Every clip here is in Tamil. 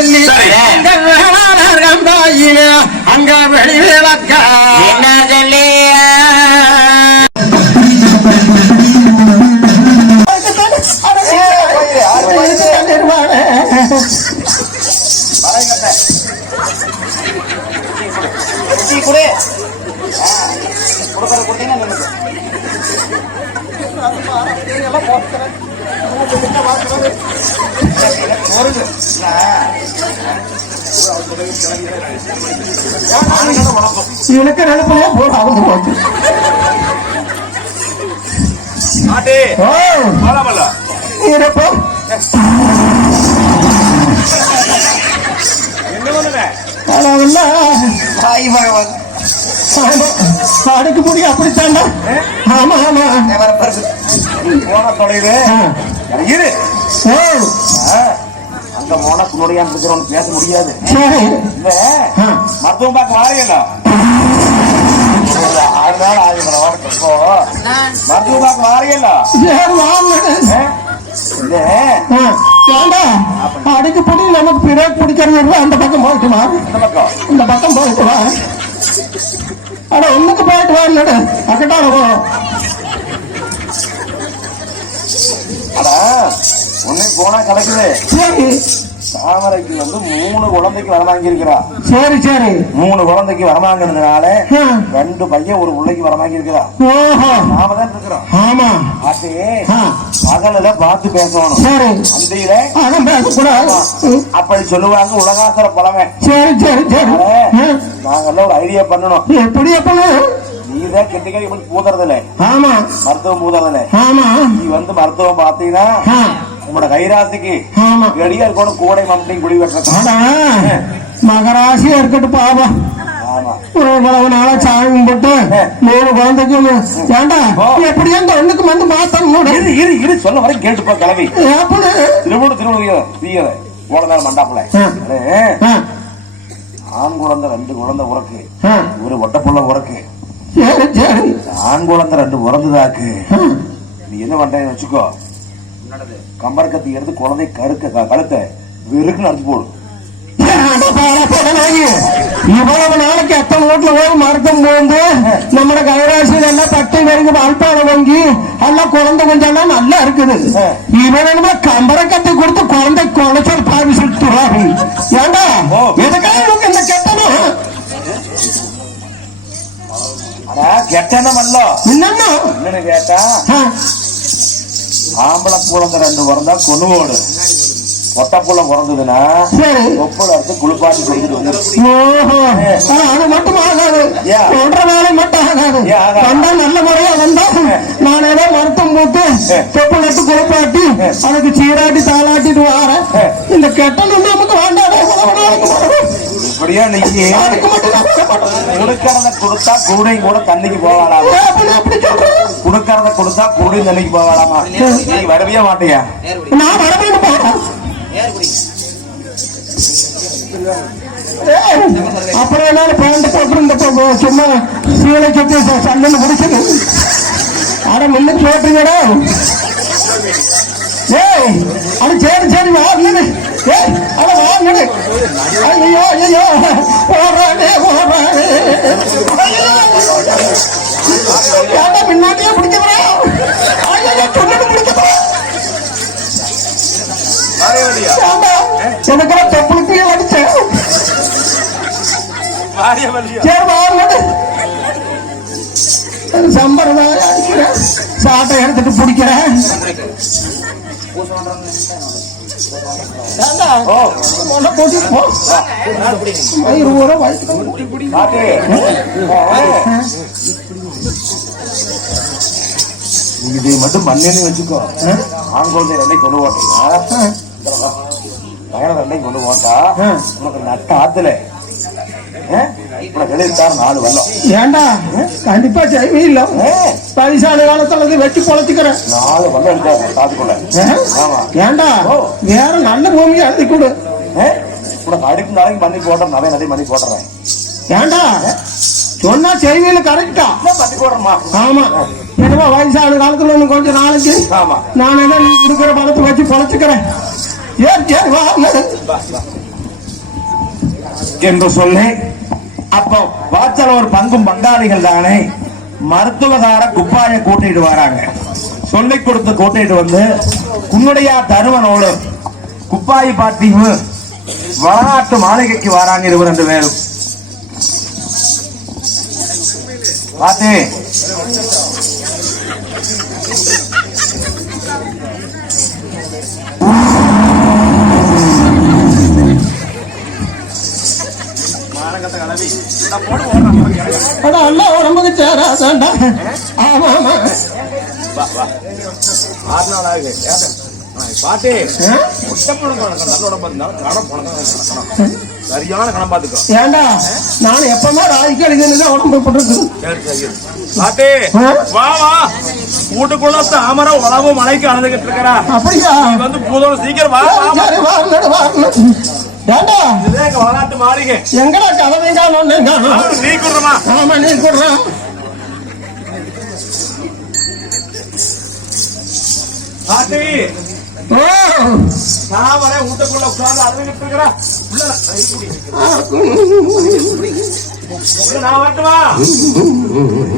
சொல்லி அங்க வெளி விளக்க என்ன சொல்லி இவனுக்கு நினைப்பே போட அவங்க போச்சு அடைக்க முடியும் அப்படித்தாண்டா. ஆமா ஆமா போன தொலைவு அந்த மோனக்குடைய பேச முடியாது. இல்ல மருத்துவம் பார்க்க வாரியல 6 நாள் ஆகுது மருத்துவம் பார்க்க வாரியல அடைக்க பொடி நமக்கு பிறகு பிடிக்கிறது அந்த பக்கம் போயிட்டுமா இந்த பக்கம் போயிட்டு வா. ஆனா ஒண்ணுக்கு போயிட்டு வா இல்ல அக்கட்டால போ. ஒண்ணு போனா கிடைக்குது. சரி தாமரைக்கு 3 குழந்தைக்கு வரமாங்கி இருக்கிறா. சரி சரி 3 குழந்தைக்கு வரமாங்கிறதுனால 2 பையன் ஒரு பிள்ளைக்கு வரமாங்கி இருக்கிறா. நாம தான் இருக்கிறோம். ஆமா அது பகலில பார்த்து பேசணும். சரி அந்தையில பேசக்கூடாது அப்படி சொல்லுவாங்க உலகாசர பழமை. சரி சரி சரி நாங்கெல்லாம் ஒரு ஐடியா பண்ணணும். எப்படி அப்ப நீதான் கெட்டிக்கடி பூதுறது இல்ல. ஆமா மருத்துவம் பூதுறது இல்ல. ஆமா நீ மருத்துவம் பாத்தீங்கன்னா உங்களோட கைராசிக்கு கடியா இருக்கணும். கூடை மம்மியும் குடி வெட்டுற மகராசியா இருக்கட்டும் பாபா. இவ்வளவு நாளா சாமி கும்பிட்டு 3 குழந்தைக்கு ஏண்டா எப்படியா இந்த ஒண்ணுக்கு வந்து மாத்தணும் சொல்ல வரை கேட்டுப்பா கிளம்பி திருவண்ணூர் போனதால மண்டாப்புல ஆண் குழந்தை 2 குழந்தை உறக்கு ஒரு ஒட்டப்புள்ள உறக்கு. ஆண் குழந்தை 2 உறந்துதாக்கு. நீ என்ன பண்றேன்னு வச்சுக்கோ, கம்பரக்கத்தி எடுத்து குழந்தை கழுத்தை வெறுக்குன்னு அடிச்சு போடு. இவ்வளவு நாளைக்கு எத்தனை வீட்டுல போய் மருத்துவம் போந்து நம்ம கைராசியில் எல்லாம் பட்டை வரைக்கும் அல்பாவை வாங்கி எல்லாம் குழந்தை கொஞ்சம் எல்லாம் நல்லா இருக்குது. இவனுமே கம்பரக்கத்தை கொடுத்து குழந்தை குழச்சல் பாவி சுட்டுவாரு. ஏண்டா எதுக்காக இந்த கெட்டனும் கெட்டனம் அல்ல என்னன்னு கேட்டா ஆம்பளை குழந்தை 2 பிறந்தா கொண்டுவோடு, பொட்டப்புள்ள பிறந்ததுன்னா ஒப்புல எடுத்து குளிப்பாட்டி கொடுத்துட்டு வந்து. அது மட்டும் ஆகாது, ஒன்றரை வேலை மட்டும் ஆகாது. வந்தா நல்ல முறையா வந்தா நான் ஏதோ மருத்துவம் போட்டு தொப்புள் எடுத்து குளிப்பாட்டி அதுக்கு சீராட்டி தாளாட்டிட்டு வாரேன். இந்த கெட்டணும் நமக்கு வேண்டாம். இப்படியா நீங்க குடுக்கறத கொடுத்தா கூடையும் கூட தண்ணிக்கு போவாளாமா? குடுக்கறத கொடுத்தா கூடையும் தண்ணிக்கு போவாளாமா? நீ வரவே மாட்டியா? நான் வரவே போறேன். அப்புறம் என்னால பேண்ட் போட்டு இந்த சும்மா சீலை சுத்தி சண்டை முடிச்சது. ஆனா முன்ன போட்டுங்கடா. அது சரி சரி வாங்க. அட வாங்க. ஐயோ ஐயோ போறானே போறானே. பின்னாடியே பிடிக்கிறா. சொன்னது பிடிக்கிறா. எனக்கு தொப்புளுக்கு அடிச்சேன். சம்பரதாய அடிக்கிறேன், சாட்டை எடுத்துட்டு பிடிக்கிறேன். இது மட்டும் மண்ணெண்ணி வச்சுக்கோ. ஆண் குழந்தை 2 கொண்டு போட்டீங்கன்னா பயணம் 2 கொண்டு போட்டா உனக்கு நட்ட ஆத்துல எழுத்தார் 4 வெள்ளம். ஏண்டா கண்டிப்பா செய்வே இல்ல. வயசான காலத்துல வச்சு பொழைச்சுக்கிறேன். 4 வெள்ளம் எடுத்தாரு காத்துக்குள்ள. ஏண்டா வேற நல்ல பூமியை எழுதி கொடு. உனக்கு அடுக்கு நாளைக்கு மண்ணி போடுறேன், நிறைய மண்ணி போடுறேன். ஏண்டா சொன்னா செய்வியில கரெக்டா பண்ணி போடுறேம்மா. ஆமா என்னமா வயசான காலத்துல ஒண்ணு கொஞ்சம் நாளைக்கு நான் என்ன நீ இருக்கிற பணத்தை வச்சு பொழைச்சுக்கிறேன். ஏன் சரி வா. என்று சொல்லி அப்போ வாச்சல ஒரு பங்கும் பங்காளிகள் தானே மருத்துவகார குப்பாய கூட்டிட்டு வராங்க. சொல்லி கொடுத்து கூட்டிட்டு வந்து உன்னுடைய தருவனோடு குப்பாய் பாட்டியும் வளநாட்டு மாளிகைக்கு வராங்க. 22 பேரும் பாட்டி உடம்புக்கு சேராதாண்டா. ஆமா ஆமா பாட்டி சரியான கணம் பாத்துக்கோ. ஏண்டா நான் எப்பமா ராய்க்கு அடிக்கணும் உடம்பு போட்டு பாட்டி வா வா வீட்டுக்குள்ள தாமர உழவு மலைக்கு அழுதுகிட்டு இருக்கிறா. அப்படியா? வந்து பூதோட சீக்கிரம் வா. ஏண்டா வளநாட்டு மாளிகை எங்கடா கதவை காணும்? நீ கொடுறமா? ஆமா நீ கொடுறா. பாட்டி ஓ தாமரை வீட்டுக்குள்ள உட்கார்ந்து அழுதுகிட்டு இருக்கிறா. நான் வரட்டுமா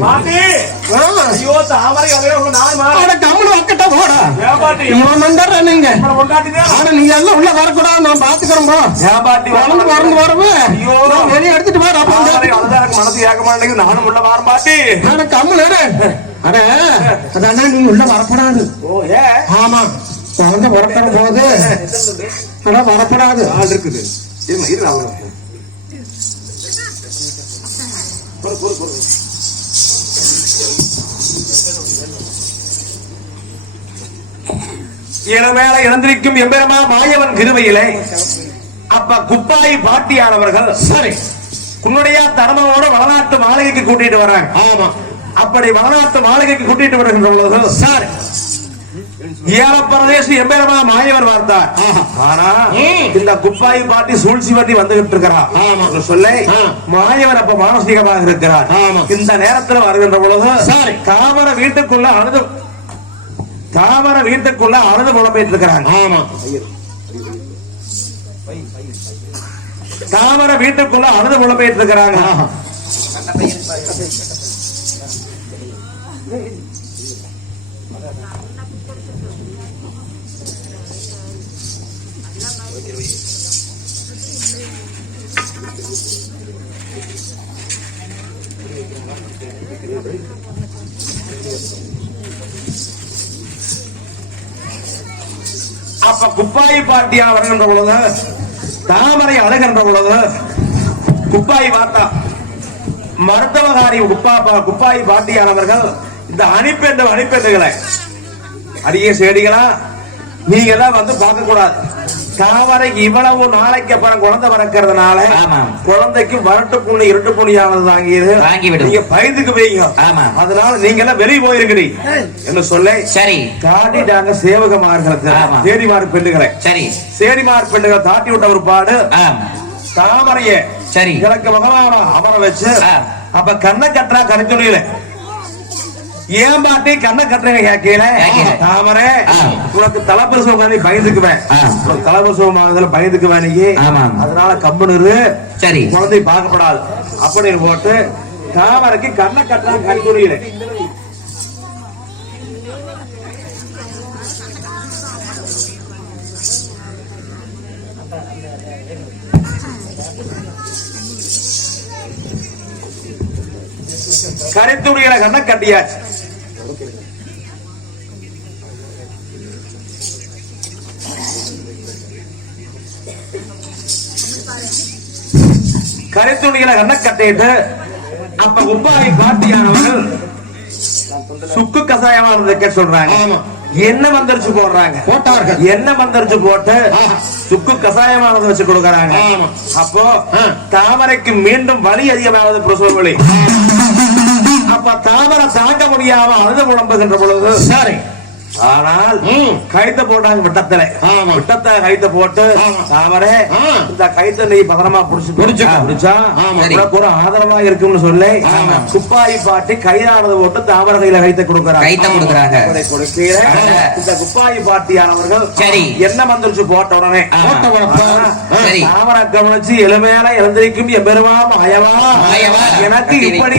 பாட்டி? ஐயோ தாமரை கம்முனு வக்கட்ட போடா. பாட்டி நீங்க நீங்க எல்லாம் உள்ள வரக்கூடாது. நான் பாத்துக்கிறோம். பாட்டி வளர்ந்து வரந்து வரவு வெளியே எடுத்துட்டு வர மனசு கேட்க மாட்டேங்குது. நானும் உள்ள வர பாட்டி. கம்முனு அட அதான நீங்க உள்ள வரப்படாது. ஆமா குழந்தை உறக்கிற போது ஆனா வரப்படாது. ஆள் இருக்குது. மேல இழந்திருக்கும் எம்பெருமா மாயவன் கிருபையிலே அப்ப குப்பாய் பாட்டியானவர்கள் சரி உன்னுடைய தர்மனோட வளநாட்டு மாளிகைக்கு கூட்டிட்டு வர்றாங்க. ஆமா அப்படி வளநாட்டு மாளிகைக்கு கூட்டிட்டு வருகின்ற பொழுது சார் ஏறப்பிரதேசம் எம்பெருமா மாயவன் பார்த்தார். ஆனா இந்த குப்பாய் பாட்டி சூழ்ச்சி பட்டி வந்துகிட்டு இருக்கிறார் சொல்ல மாயவன் அப்ப மானசீகமாக இருக்கிறார். இந்த நேரத்தில் வருகின்ற பொழுது தாமர வீட்டுக்குள்ள அழுது புலம்பிட்டு இருக்கிறாங்க. தாமர வீட்டுக்குள்ள அழுது புலம்பிட்டு இருக்கிறாங்க. அப்ப குப்பாய் பாட்டியா வருகின்ற பொழுது தாமரை அழுகின்ற பொழுது குப்பாய் பார்த்தா மருத்துவகாரி குப்பாய் பாட்டியானவர்கள் இந்த அணிப்பெண்டுகளை அரிய செடிகளா நீங்க எல்லாம் வந்து பார்க்க கூடாது. தாமரைக்கு இவ்வளவு நாளைக்கு அப்புறம் குழந்தை பிறக்கிறதுனால குழந்தைக்கு வரட்டு பூனி இருட்டு பூனியானது வாங்கியது நீங்க பயந்துக்கு போய்ங்க. அதனால நீங்க எல்லாம் வெளியே போயிருக்கிறீங்க என்று சொல்ல சரி காட்டிட்டாங்க. சேவகமார்களுக்கு சேடிமார் பெண்ணுகளை சரி சேடிமார் பெண்ணுகளை தாட்டி விட்ட ஒரு பாடு தாமரைய சரி கிழக்கு பகவான அமர வச்சு அப்ப கண்ணை கட்டுறா கணித்துணியில ஏன் பாட்டி கண்ணை கட்டுறீங்க கேட்கல தாமரை உனக்கு தலைப்பிரசவம் பயந்துக்குவேன். உனக்கு தலைப்பிரசவம் பயந்துக்குவேன் நீ. அதனால கம்பனு சரி குழந்தை பார்க்கப்படாது அப்படின்னு போட்டு தாமரைக்கு கண்ணை கட்டுறாங்க கணித்துணியில. கரைத்துணியில கண்ண கட்டியாச்சு. கரைத்துணியில கண்ண கட்டிட்டு அப்ப குப்பாய் பாட்டியானவர்கள் சுக்கு கசாயமானது சொல்றாங்க. என்ன மந்திரிச்சு போடுறாங்க போட்டார்கள். என்ன மந்திரிச்சு போட்டு சுக்கு கசாயமானது வச்சு கொடுக்கறாங்க. அப்போ தாமரைக்கு மீண்டும் வலி அதிகமானது பிரசவ வலி. அப்ப தாமரை தாங்க முடியாம அழுது புலம்புகின்ற பொழுது சரி ஆனால் கைத்த போட்டாங்க விட்டத்துல. விட்டத்தை கைத்த போட்டு தாமரை இந்த கைத்த நீ பத்திரமா பிடிச்சா ஒரு ஆதரவா இருக்கும்னு சொல்லி குப்பாய் பாட்டி கையானது போட்டு தாமரை கையில கைத்த கொடுக்கறாங்க. இந்த குப்பாய் பாட்டியானவர்கள் சரி என்ன மந்திரிச்சு போட்ட உடனே தாமரை கவனிச்சு இளமையான இழந்திருக்கும் எம்பெருமா மாயவா மாயவா. எனக்கு இப்படி